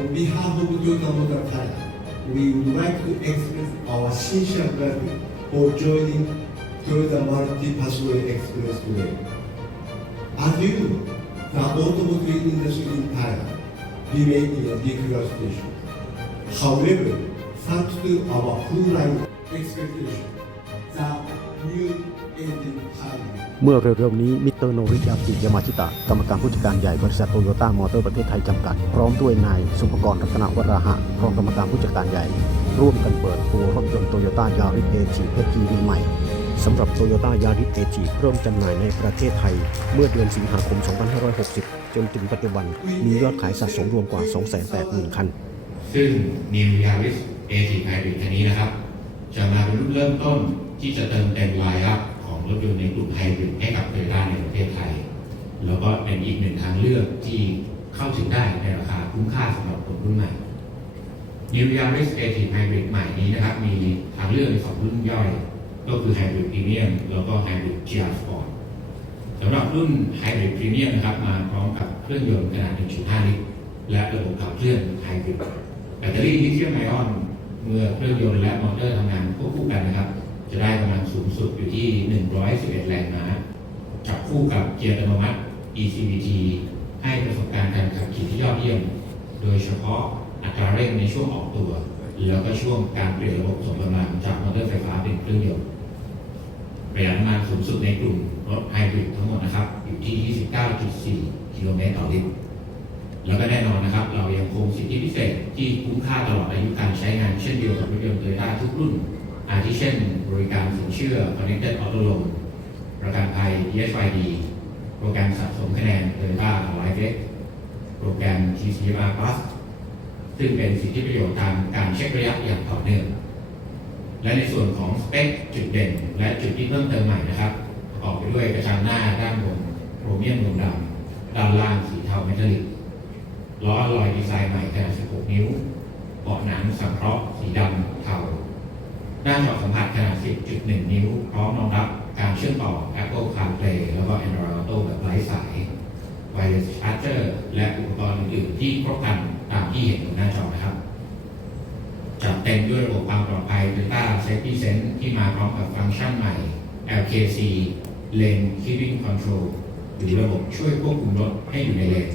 On behalf of Toyota Motor Thailand, we would like to express our sincere gratitude for joining Toyota Multi-Pathway Express today. As you know, the automotive industry in Thailand remain in a declared station. However, thanks to our full line expectation, the new เมื่อเร็วๆนี้มิสเตอร์โนริยากิยามาชิตะ กรรมการผู้จัดการใหญ่บริษัทโตโยต้ามอเตอร์ประเทศไทยจำกัด พร้อมด้วยนายสุภกรรัตนวราหะรองกรรมการผู้จัดการใหญ่ ร่วมกันเปิดตัวรถยนต์โตโยต้ายาริสเอจีเอจีใหม่สำหรับโตโยต้ายาริสเอจีเริ่มจำหน่ายในประเทศไทย เมื่อเดือนสิงหาคม 2560 จนถึงปัจจุบันมียอดขายสะสมรวมกว่า 280,000 คัน ซึ่ง New Yaris a t Hybrid คันนี้นะครับ จะมาเป็นรุ่นเริ่มต้นที่จะเติม เป็นอีกหนึ่งทางเลือกที่เข้าถึงได้ในราคาคุ้มค่าสำหรับคนรุ่นใหม่ New Yaris a t Hybrid ใหม่นี้นะครับ มีทางเลือกในสองรุ่นย่อย ก็คือ Hybrid Premium แล้วก็ Hybrid GR Sport สำหรับรุ่น Hybrid Premium นะครับ มาพร้อมกับเครื่องยนต์ขนาด 1.5 ลิตร และระบบขับเคลื่อนไฮบริดแบตเตอรี่ลิเธียมไอออน เมื่อเครื่องยนต์และมอเตอร์ทำงานควบคู่กันนะครับ จะได้กำลังสูงสุดอยู่ที่ 111 แรงม้าจับคู่กับเกียร์อัตโนมัติ ECVT ให้ประสบการณ์การขับขี่ที่ยอดเยี่ยม โดยเฉพาะอัตราเร่งในช่วงออกตัว แล้วก็ช่วงการเปลี่ยนระบบส่งกำลังจากมอเตอร์ไฟฟ้าเป็นเครื่องยนต์ประหยัดน้ำมันสูงสุดในกลุ่มรถไฮบริดทั้งหมดนะครับ อยู่ที่ 29.4 กิโลเมตรต่อลิตร แล้วก็แน่นอนนะครับ เรายังคงสิทธิพิเศษที่คุ้มค่าตลอดอายุการใช้งานเช่นเดียวกับรถยนต์โตโยต้าทุกรุ่น อาทิเช่น บริการสินเชื่อ Connected Auto Loan ประกันภัย ESYD โปรแกรมสะสมคะแนน Toyota Life X โปรแกรม TCR Plus ซึ่งเป็นสิทธิประโยชน์ตามการเช็คระยะอย่างต่อเนื่อง และในส่วนของสเปคจุดเด่น และจุดที่เพิ่มเติมใหม่นะครับประกอบไปด้วยกระจังหน้าด้านบนโครเมียมดวงดำด้านล่างสีเทาเมทัลลิกล้อลอยดีไซน์ใหม่ขนาด 16 นิ้ว เบาะหนังสังเคราะห์สีดำเทาหน้าจอสัมผัสขนาด 10.1 นิ้ว พร้อมรองรับ การเชื่อมต่อ Apple CarPlay แล้วก็ Android Auto แบบไร้สาย Wireless Charger และอุปกรณ์อื่นๆที่ครบครันตามที่เห็นบนหน้าจอนะครับจัดเต็มด้วยระบบความปลอดภัย Toyota Safety Sense ที่มาพร้อมกับฟังก์ชันใหม่ LKC Lane Keeping Control หรือระบบช่วยควบคุมรถให้อยู่ในเลน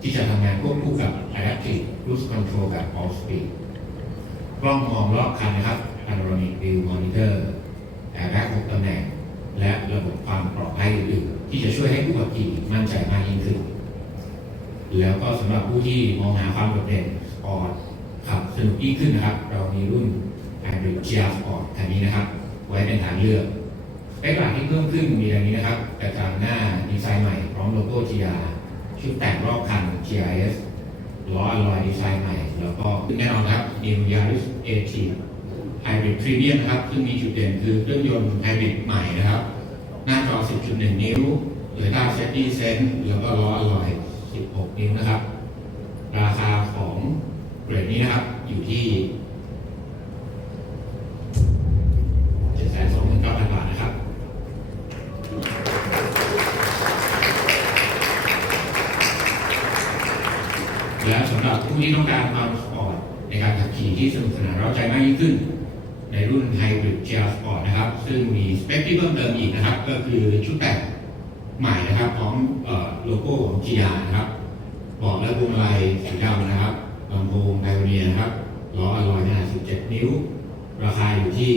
ที่จะทำงานควบคู่กับ Adaptive Cruise Control แบบ All Speed กล้องมองรอบคันนะครับ Panoramic View Monitor Airbag 6ตำแหน่ง และระบบความปลอดภั ยอื่นๆที่จะช่วยให้ผู้ขับขี่มั่นใจมากยิ่งขึ้น แล้วก็สำหรับผู้ที่มองหาความโดดเด่นสปอร์ตขับสนุกยิ่งขึ้นนะครับ เรามีรุ่น Hybrid GR Sport คันนี้นะครับ ไว้เป็นทางเลือกสเปคหลักที่เพิ่มขึ้นมีดังนี้นะครับกระจังหน้าดีไซน์ใหม่พร้อมโลโก้ GR ชุดแต่งรอบคัน GIS ล้ออลลอยดีไซน์ใหม่ แล้วก็แน่นอนครับ New Yaris AT Hybrid Premium นะครับ ซึ่งมีจุดเด่นคือเครื่องยนต์ Hybrid ใหม่นะครับ หน้าจอ 10.1 นิ้ว หรือด้านเซฟตี้เซนแล้วก็ล้ออลอย 16 นิ้วนะครับ ราคาของเกรดนี้นะครับ อยู่ที่ รุ่น Hybrid GR Sport นะครับ ซึ่งมีสเปคที่เพิ่มเติมอีกนะครับ ก็คือชุดแต่งใหม่นะครับพร้อมโลโก้ของ GR นะครับบอกและพวงมาลัยสีดำนะครับลำโพงไดโอเนียนะครับล้ออลลอยขนาด 17 นิ้ว ราคาอยู่ที่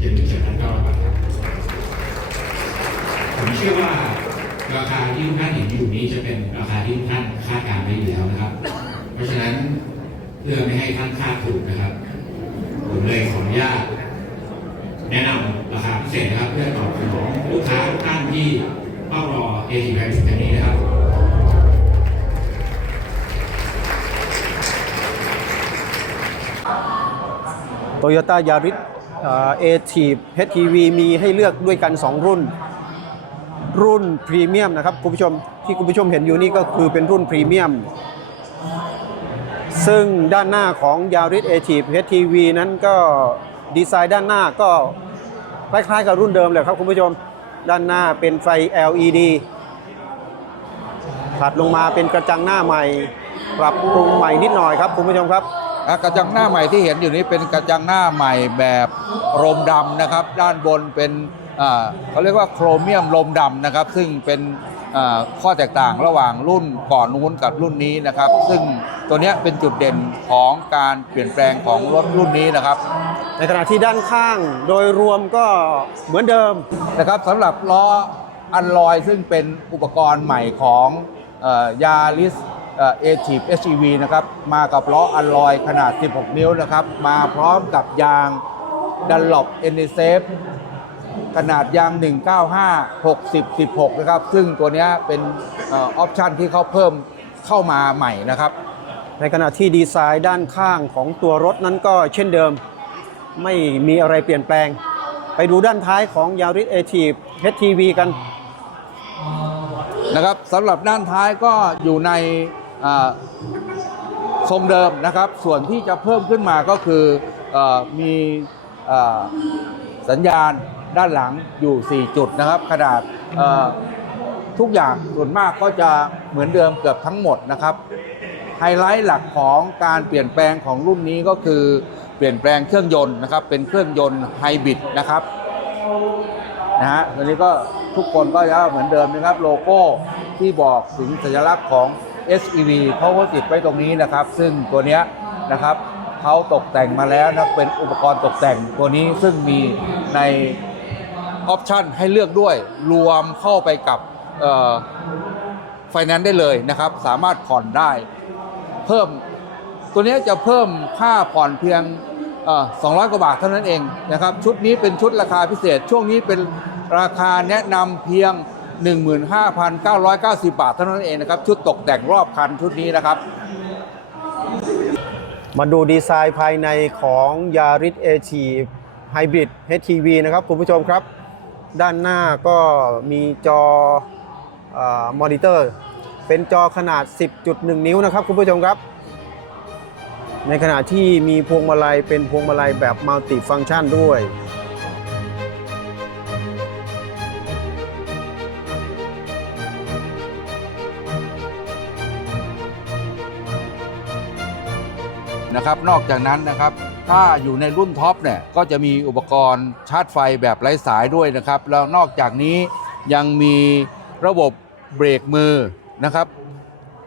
77,900บาทครับผมเชื่อว่าราคาที่ทุกท่านเห็นอยู่นี้จะเป็นราคาที่ทุกท่านคาดการณ์ไว้อยู่แล้วนะครับ เพราะฉะนั้นเพื่อไม่ให้ท่านคาดถูกนะครับ ผมเลยขออนุญาตแนะนำราคาพิเศษนะครับ เพื่อตอบสนองลูกค้าทุกท่านที่เฝ้ารอเอทีแบงค์คันนี้นะครับโตโยต้ายาริสเอทีฟเฮทีวีมีให้เลือกด้วยกัน 2 รุ่น รุ่นพรีเมียมนะครับ คุณผู้ชมที่คุณผู้ชมเห็นอยู่นี่ก็คือเป็นรุ่นพรีเมียม ซึ่งด้านหน้าของยาริสเอทีฟเฮทีวีนั้นก็ดีไซน์ด้านหน้าก็คล้ายๆกับรุ่นเดิมเลยครับคุณผู้ชม ด้านหน้าเป็นไฟ LED ถัดลงมาเป็นกระจังหน้าใหม่ ปรับปรุงใหม่นิดหน่อยครับคุณผู้ชมครับ อะกระจังหน้าใหม่ที่เห็นอยู่นี้เป็นกระจังหน้าใหม่แบบโรมดำนะครับ ด้านบนเป็นอ่าเขาเรียกว่าโครเมียมโรมดำนะครับ ซึ่งเป็น ข้อแตกต่างระหว่างรุ่นก่อนนู้นกับรุ่นนี้นะครับ ซึ่งตัวเนี้ยเป็นจุดเด่นของการเปลี่ยนแปลงของรถรุ่นนี้นะครับในขณะที่ด้านข้างโดยรวมก็เหมือนเดิมนะครับสำหรับล้ออันลอยซึ่งเป็นอุปกรณ์ใหม่ของยาริสเอทีฟ HEV นะครับมากับล้ออันลอยขนาด 16 นิ้วนะครับ มาพร้อมกับยางดันหลบเอ n นเซฟ ขนาดยาง 195 60 16 นะครับ ซึ่งตัวเนี้ยเป็นเออปชันที่เขาเพิ่มเข้ามาใหม่นะครับ ในขณะที่ดีไซน์ด้านข้างของตัวรถนั้นก็เช่นเดิม ไม่มีอะไรเปลี่ยนแปลง ไปดูด้านท้ายของ Yaris a t i v HTV กันนะครับสำหรับด้านท้ายก็อยู่ในอ่าทรงเดิมนะครับ ส่วนที่จะเพิ่มขึ้นมาก็คือเออมีอ่าสัญญาณ ด้านหลังอยู่ 4 จุดนะครับ ขนาดทุกอย่างส่วนมากก็จะเหมือนเดิมเกือบทั้งหมดนะครับ ไฮไลท์หลักของการเปลี่ยนแปลงของรุ่นนี้ก็คือเปลี่ยนแปลงเครื่องยนต์นะครับ เป็นเครื่องยนต์ไฮบริดนะครับนะฮะวันนี้ก็ทุกคนก็จะเหมือนเดิมนะครับ โลโก้ที่บอกถึงสัญลักษณ์ของ SEV เขาก็ติดไว้ตรงนี้นะครับ ซึ่งตัวเนี้ยนะครับเขาตกแต่งมาแล้วนะเป็นอุปกรณ์ตกแต่งตัวนี้ซึ่งมีใน ออปชันให้เลือกด้วย รวมเข้าไปกับไฟแนนซ์ได้เลยนะครับ สามารถผ่อนได้ เพิ่มตัวนี้จะเพิ่มค่าผ่อนเพียง 200 กว่าบาทเท่านั้นเองนะครับ ชุดนี้เป็นชุดราคาพิเศษ ช่วงนี้เป็นราคาแนะนำเพียง 15,990 บาทเท่านั้นเองนะครับ ชุดตกแต่งรอบคันชุดนี้นะครับมาดูดีไซน์ภายในของ Yaris a t i v Hybrid HTV นะครับ คุณผู้ชมครับ ด้านหน้าก็มีจอมอนิเตอร์ เป็นจอขนาด 10.1 นิ้วนะครับคุณผู้ชมครับ ในขณะที่มีพวงมาลัยเป็นพวงมาลัยแบบมัลติฟัง c t ชันด้วยนะครับ นอกจากนั้นนะครับ ถ้าอยู่ในรุ่นท็อปเนี่ยก็จะมีอุปกรณ์ชาร์จไฟแบบไร้สายด้วยนะครับ แล้วนอกจากนี้ยังมีระบบเบรกมือนะครับ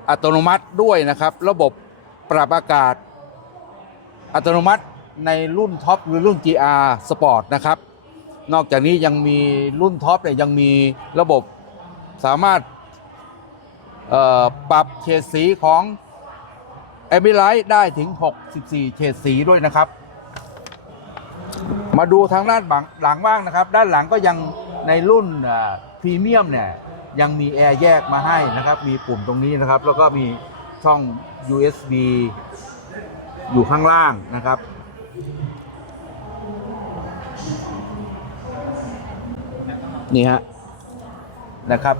อัตโนมัติด้วยนะครับ ระบบปรับอากาศ อัตโนมัติในรุ่นท็อปหรือรุ่น GR Sport นะครับ นอกจากนี้ยังมีรุ่นท็อปเนี่ยยังมีระบบสามารถปรับเฉดสีของ แอมบิไลท์ได้ถึง 64 เฉดสีด้วยนะครับ มาดูทางด้านหลังหลังบ้างนะครับ ด้านหลังก็ยังในรุ่นพรีเมียมเนี่ยยังมีแอร์แยกมาให้นะครับ มีปุ่มตรงนี้นะครับ แล้วก็มีช่อง USB อยู่ข้างล่างนะครับ นี่ฮะนะครับ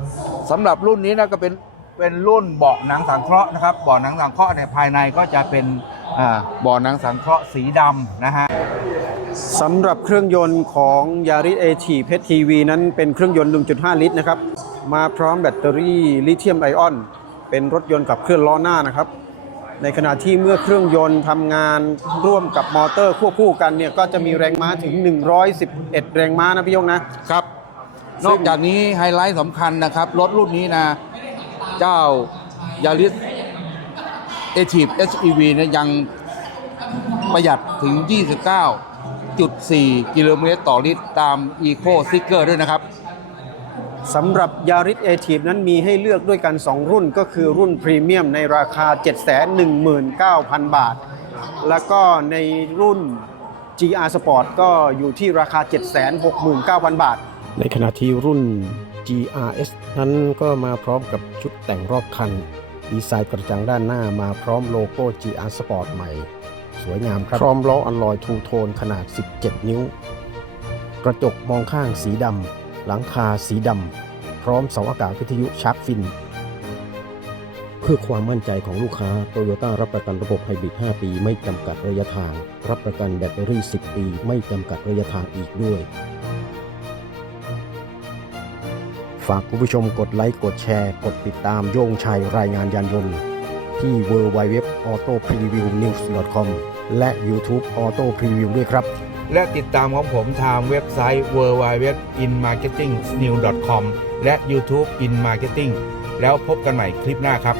สำหรับรุ่นนี้นะก็เป็น เป็นรุ่นเบาะหนังสังเคราะห์นะครับเบาะหนังสังเคราะห์เนี่ยภายในก็จะเป็นอ่าเบาะหนังสังเคราะห์สีดำนะฮะสำหรับเครื่องยนต์ของ Yaris a t i v HTV นั้นเป็นเครื่องยนต์ 1.5 ลิตรนะครับ มาพร้อมแบตเตอรี่ลิเธียมไอออน เป็นรถยนต์กับเคลื่อนล้อหน้านะครับ ในขณะที่เมื่อเครื่องยนต์ทำงานร่วมกับมอเตอร์ควบคู่กันเนี่ยก็จะมีแรงม้าถึง 111 แรงม้านะพี่ยงนะครับ นอกจากนี้ไฮไลท์สำคัญนะครับ รถรุ่นนี้นะ เจ้ายาริสเอทีฟ HEV เนี่ยยังประหยัดถึง 29.4 กิโลเมตรต่อลิตรตาม Eco s t i c k e r ด้วยนะครับสำหรับ Yaris a t i v นั้นมีให้เลือกด้วยกัน 2 รุ่นก็คือรุ่นพรีเมียมในราคา 719,000 บาท แล้วก็ในรุ่น GR Sport ก็อยู่ที่ราคา 769,000 บาท ในขณะที่รุ่น GRS นั้นก็มาพร้อมกับชุดแต่งรอบคัน ดีไซน์กระจังด้านหน้ามาพร้อมโลโก้ GR Sport ใหม่ สวยงามครับพร้อมล้ออัลลอยทูโทนขนาด 17 นิ้ว กระจกมองข้างสีดำหลังคาสีดำพร้อมเสาอากาศวิทยุชาร์กฟิน เพื่อความมั่นใจของลูกค้าโตโยต้ารับประกันระบบไฮบริด 5 ปี ไม่จำกัดระยะทาง รับประกันแบตเตอรี่ 10 ปี ไม่จำกัดระยะทางอีกด้วย ฝากคุณผู้ชมกดไลค์ กดแชร์ กดติดตามโยงชัยรายงานยานยนต์ ที่ w w w a u t o p r e v i e w n e w s c o m และ YouTube Auto Preview ด้วยครับ และติดตามของผมทางเว็บไซต์ www.inmarketingnews.com และ YouTube In Marketing แล้วพบกันใหม่คลิปหน้าครับ